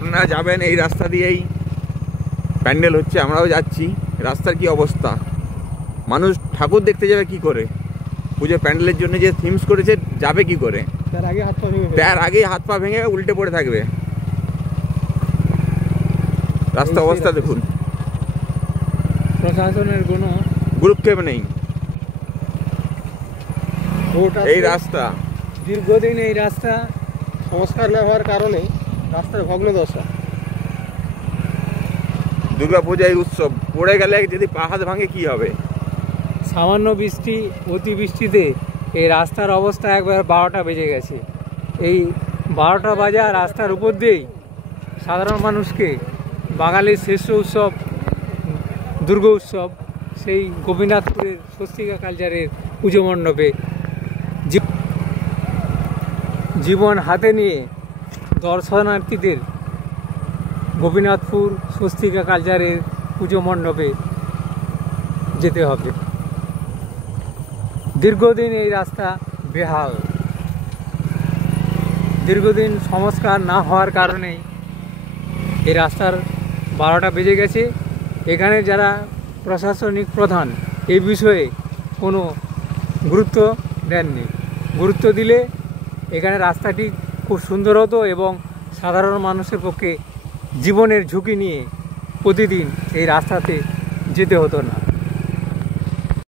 আপনারা যাবেন এই রাস্তা দিয়েই, প্যান্ডেল হচ্ছে, আমরাও যাচ্ছি। রাস্তার কি অবস্থা, মানুষ ঠাকুর দেখতে যাবে কি করে? পুজো প্যান্ডেলের জন্য যে থিমস করেছে যাবে কি করে? তার আগেই হাত পা ভেঙে উল্টে পড়ে থাকবে। রাস্তা অবস্থা দেখুন, প্রশাসনের কোনো গুরুক্ষেপ নেই। এই রাস্তা দীর্ঘদিন এই রাস্তা সংস্কার না হওয়ার কারণে রাস্তার ভগ্নদশা। দুর্গা পূজায় উৎসব পড়ে গেলে যদি পা হাত ভাঙে কি হবে? সামান্য বৃষ্টি, অতিবৃষ্টিতে এই রাস্তার অবস্থা একবার 12টা বেজে গেছে। এই 12টা বাজা রাস্তার উপর দিয়েই সাধারণ মানুষকে বাঙালির শ্রেষ্ঠ উৎসব দুর্গা উৎসব সেই গোপীনাথপুরের স্বস্তিকা কালচারের পুজো মণ্ডপে জীবন হাতে নিয়ে দর্শনার্থীদের গোপীনাথপুর স্বস্তিকা কালচারের পুজো মণ্ডপে যেতে হবে। দীর্ঘদিন এই রাস্তা বেহাল, দীর্ঘদিন সংস্কার না হওয়ার কারণেই এই রাস্তার 12টা বেজে গেছে। এখানে যারা প্রশাসনিক প্রধান এই বিষয়ে কোনো গুরুত্ব দেননি। গুরুত্ব দিলে এখানে রাস্তাটি খুব সুন্দর হতো এবং সাধারণ মানুষের পক্ষে জীবনের ঝুঁকি নিয়ে প্রতিদিন এই রাস্তাতে যেতে হতো না।